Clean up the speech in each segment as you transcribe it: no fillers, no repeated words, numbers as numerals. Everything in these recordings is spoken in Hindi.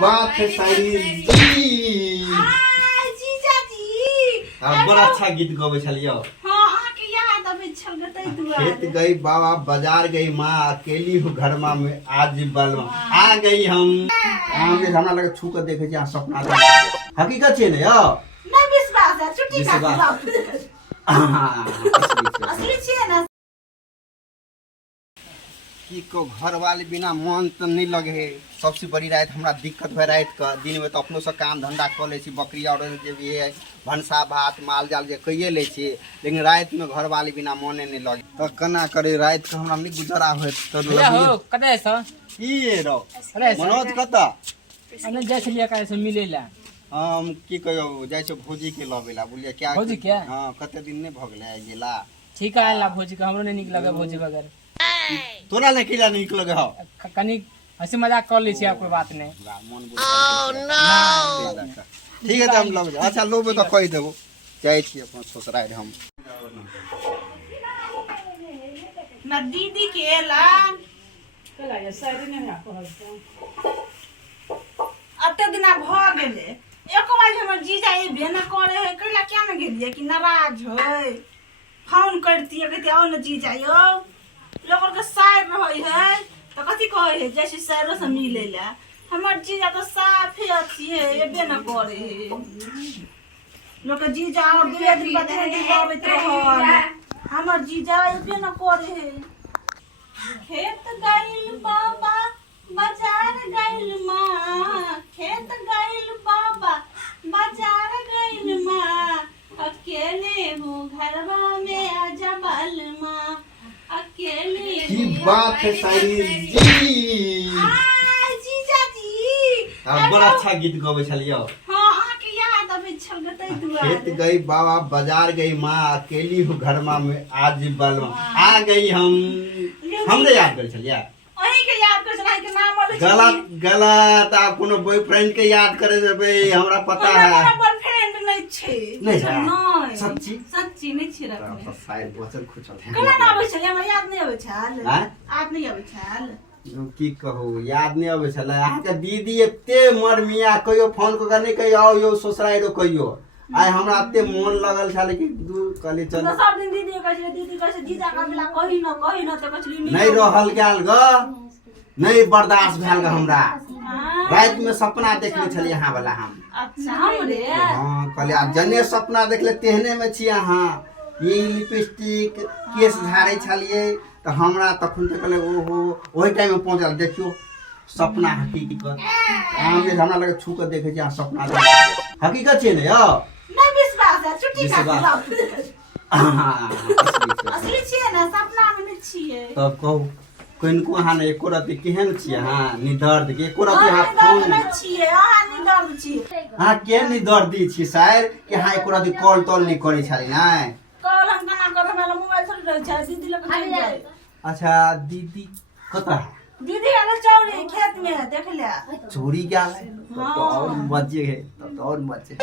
बात है सारी जी। जीजा जी बड़ा अच्छा गीत गावे छलियो। हां अहाँ के याद आबै छल गतै दुआ खेत गई बाबा बाजार गई माँ अकेली हूँ घर में आज बल आ गई हम आमे हमरा लगे छू के देखे छी सपना हकीकत छे ने यो नहीं विश्वास है छुट्टी का असली छे ना की को घर वाले बिना मन तो नहीं लगे है। सबसे बड़ी रात हमरा दिक्कत है रात का दिन में तो अपनों से काम धंधा कर ले छी बकरी और जे भी है भंसा भात माल जाल जे कइए ले छी लेकिन रात में घर वाले बिना मने नहीं लगे तो कना करे रात का हमरा नहीं गुजारा होय तो हो कते छ ई रो मनोज कता अने जाय छलिया काहे से मिलेला हम की कहियो जाय छ भोजी के लबेला बोलिए क्या भोजी के हां कते दिन नहीं भ गेलै गेला ठीक है ला भोजी का हमरो नहीं निक लगे भोजी वगैरह तोरा ने किला निक लगे हो कनी हंसी मजाक कर ली छी कोई बात नहीं ठीक है तो हम लग अच्छा लोबे तो कह देबो जाय छी अपन ससुराल हम ना दीदी के ला चला ये साइड में ना कहल अते दिना भ गेले एको बार हमर जीजा ए बेना करे है कइला क्या न गेलिए कि नाराज होय फोन करती है कहती आओ न जीजा यो लोगन के साइड रहई है तो कथी कहे है जैसे साइड से मिलेला हमर जीजा तो साफ है अच्छी है एबे न करे है लोग के जीजा और दुए दिन बाद दिन आबैत रहल हमर जीजा एबे न करे है खेत गइल बाबा बाजार गइल माँ खेत गइल बाबा बाजार गइल माँ अकेले हूँ घरवा में आजा बाल माँ अकेले की बात है सारी जी। जीजा जी बड़ा अच्छा गीत गावे छलियो। हाँ अहाँ के याद आबै छल गतै दुआ खेत गई बाबा बाजार गई माँ अकेली हूँ घर में आज बल आ गई हमने याद कर छलिया अहीं के याद कर छलाई के नाम बोले गलत गलत आप कोनो बॉयफ्रेंड के याद करे देबे हमरा पता है हमरा बॉयफ्रेंड नहीं छे नहीं है नहीं सच्ची सच्ची नहीं छे रखने तो शायद वचन कुछ है केना ना आबै छले हमरा याद नहीं आबै छल हैं याद नहीं आबै छल की कहू याद नहीं आबै छले अहाँ के दीदी एते मरमिया कहियो फोन क के नहीं कहियो आओ यो ससुराल रो कहियो आइ हमरा एते मन लगल छले कि दू कली चल तो सब दिन दीदी कहै छै जीजा का मिला कहि न त कहली नहीं रहल गेल ग नहीं बर्दाश्त भेल ग हमरा रात में सपना देखले छलिए अहाँ वाला हम अच्छा हमरे हां कहले आ जने सपना देखले तेहने में छी अहाँ ये लिपस्टिक केस झाड़ै छलिए तो हमरा तखन त कहले ओहो ओही टाइम में पहुंचल देखियो सपना हकीकत आमे हमरा लगे छू के देखे छी सपना हकीकत छै ने यो नहीं विश्वास है छुट्टी का असली छिए ना सपना में नहीं छिए तब कहू कनको अहाँ ने एको रति केहन छी अहाँ निदर्द के एको रति अहाँ फोन फोन नहीं छिए अहाँ नहीं दर्द छिए अहाँ के निदर्दी छी शायर कि अहाँ एको रति कॉल तॉल नहीं करै छली नै कल हम कना कर हमरा मोबाइल चल रहे छै दीदी लग चल जाए अच्छा दीदी कता दीदी वाला चौरी खेत में है देख ले चोरी गेल तो और मजे है तो और मजे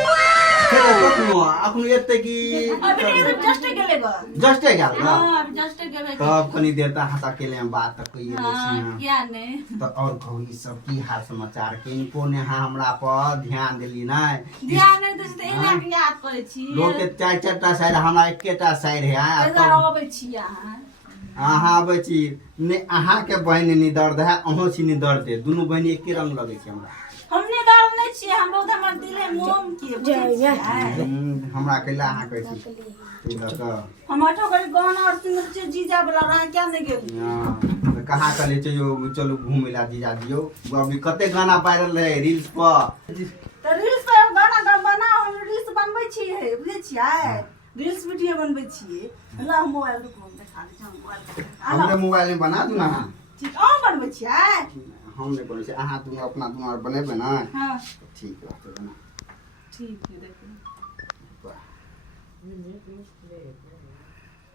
कखनो अखनो एते की अभी जस्ट गेले ग जस्ट गेल ना हां जस्ट गेले तब कनी देर तक हंसा के लिए बात तक कइए ले छी क्या ने तो और कहू ई सब की हाल समाचार किनको ने हमरा पर ध्यान देली नै ध्यान नहीं दे त एना के याद करे छी लोग के चार चारटा साइड हमरा एकेटा साइड है ऐसा आबै छी अहाँ अहाँ आबै छी ने अहाँ के बहन नि दर्द है अहो छी नि दर्द है दोनों बहन एके रंग लगे छै हमरा हमने दर्द नहीं छी हम बहुत हमर दिल है मोम के बुझै हमरा कैला अहाँ कहै छी ई लक हम आठो गरी गाना और सिंगर से जीजा वाला रहा क्या नहीं गेल हां कहाँ चले छै यो चलो घूमे ला जीजा दियो अभी कते गाना वायरल है रील्स पर तो रील्स पर गाना बना हम रील्स बनबै छी है बुझै छियै रील्स वीडियो बनबै छी ला मोबाइल को देखा दे मोबाइल हमरे मोबाइल में बना दू ना ठीक आ बनबै छियै हम नहीं बोले छै अहाँ तुम अपना तुम्हार बनेबे ना हां ठीक रहते बना ठीक है देखो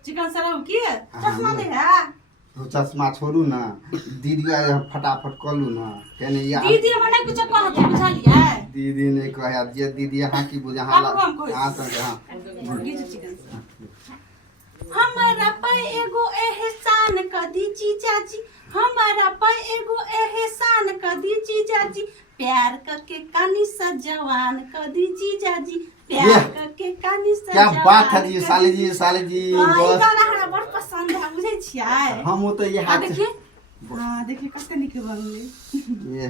चिकन सराउ की चश्मा दे है तो चश्मा छोड़ू ना दीदी फटाफट कलू ना केने या दीदी मने कुछ कहत बुझलियै दीदी ने कहा जे दीदी अहाँ की बुझा हां हां तो हां हमारा पे एगो एहसान कर दी जीजा जी हमारा पे एगो एहसान कर दी जीजा जी प्यार करके कानी सा जवान कदी जीजा जी ये, प्यार करके कानी सा क्या जवान बात है जी कदी- साली जी साली जी हाँ, ई बस गाना हमरा बड़ पसंद है बुझे छियै हम तो ये आ हाथ देखिए हाँ देखिए कते निक बनले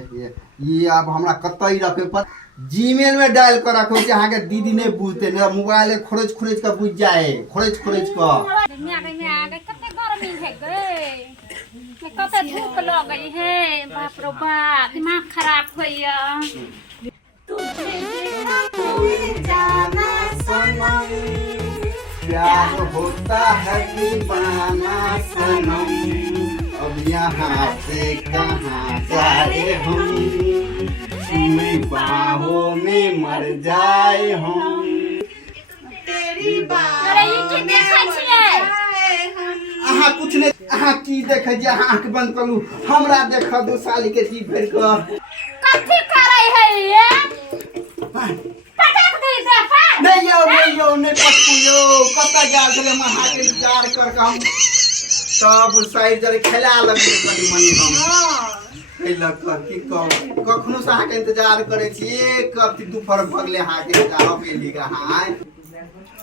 ये अब हमरा कतई रखे पर जीमेल में डायल कर रखो जे अहाँ के दीदी नहीं बुझते नहीं मोबाइल खोरज खोरज के बुझ जाए खोरज खोरज के में कते गर्मी है गे कते धूप लगे है बाप रो बाप दिमाग खराब होइया जाना सनम प्यार होता है दीवाना सनम अब यहाँ से कहाँ जाए हम तुम्हारी बाहों में मर जाए हम तेरी अरे ये की देखै छियै अहाँ कुछ नहीं अहाँ की देखे जे अहाँ आँख बंद करू हमरा देख दू साली के जी भर के कथि करे है ये पटक दे दे पर नहीं यो नहीं पटकू यो कता गेल छले महा के इंतजार कर के हम सब साइड जरे खेला लगले कनी मनी हम खेला कर की कहो कखनो से अहाँ के इंतजार करे छी एक अथी दोपहर भगले अहाँ के इंतजार अबेली का हां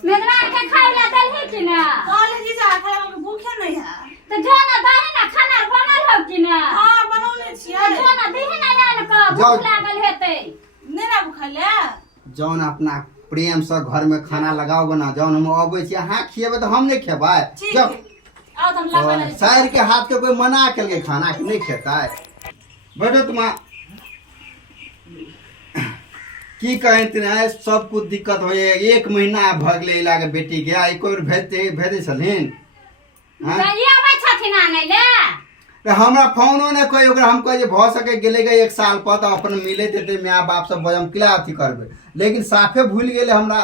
मेघना के खाइ ला दल है कि ना कॉलेज जी जा खड़ा होके भूखे नहीं है तो जो ना दही ना खाना बनल हो कि ना हां बनौले तो छियै जो ना दही ना यान का भूख लागल हेतै नहीं ना भूखले जौन अपना प्रेम से घर में खाना लगाओगे ना जौन हम अबै छी अहाँ खिएबै तो हम नहीं खेबै ठीक जब है आओ तुम लागल शायर के हाथ के कोई मना के खाना के नहीं खेता बैठो तुम की कहते हैं सब कुछ दिक्कत हो एक महीना भगले इला के बेटी के एक और भेजे छलिन हाँ? तो ये आबै छथिन आनै ले तो हमरा फोनो ने कोई ओकरा हम कहे भ सके गेले गए एक साल पर तो अपन मिले थे माँ बाप से बजम किला अथी करबे लेकिन साफे भूल गेले हमरा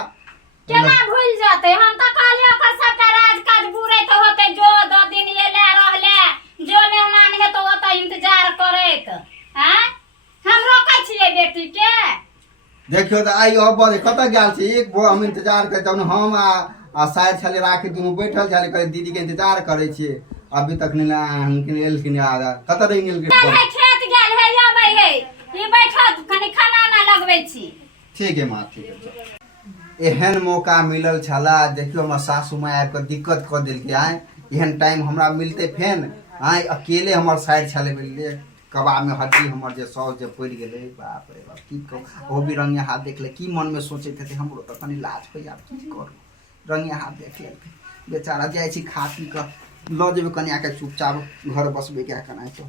केना भूल जाते हम तो कहलिए ओकर सबटा राज काज बुरे तो होते जो 2 दिन ये ले रहले जो मेहमान है तो ओत इंतजार करैत हैं हम रोकै छियै बेटी के देखियो तो आई अब कत गेल छी एक भो हम इंतजार कर जब हम आ शायद छले राखी दुनू बैठल छले करे दीदी के इंतजार करे छिए अभी तक नहीं हम के लेल के आ कत रह गेल गेल है खेत गेल है आबै है ई बैठत कनी खाना ना लगबै छी ठीक है माँ ठीक है एहन मौका मिलल छला देखियो हमर सासू माँ आबि के दिक्कत क देल के आए एहन टाइम हमरा मिलते फेन आए अकेले हमर साइड छले मिलले कबा में हड्डी हमर जे सौस जे पड़ गेले बाप रे बाप की कहू ओ भी रंगिया हाथ देख ले की मन में सोचे थे हमरो तो तनी लाज पे यार की करू रंगिया हाथ देख ले बेचारा जाय छी खा पी के ल जेबे कन्या के चुपचाप घर बसबे क्या करना है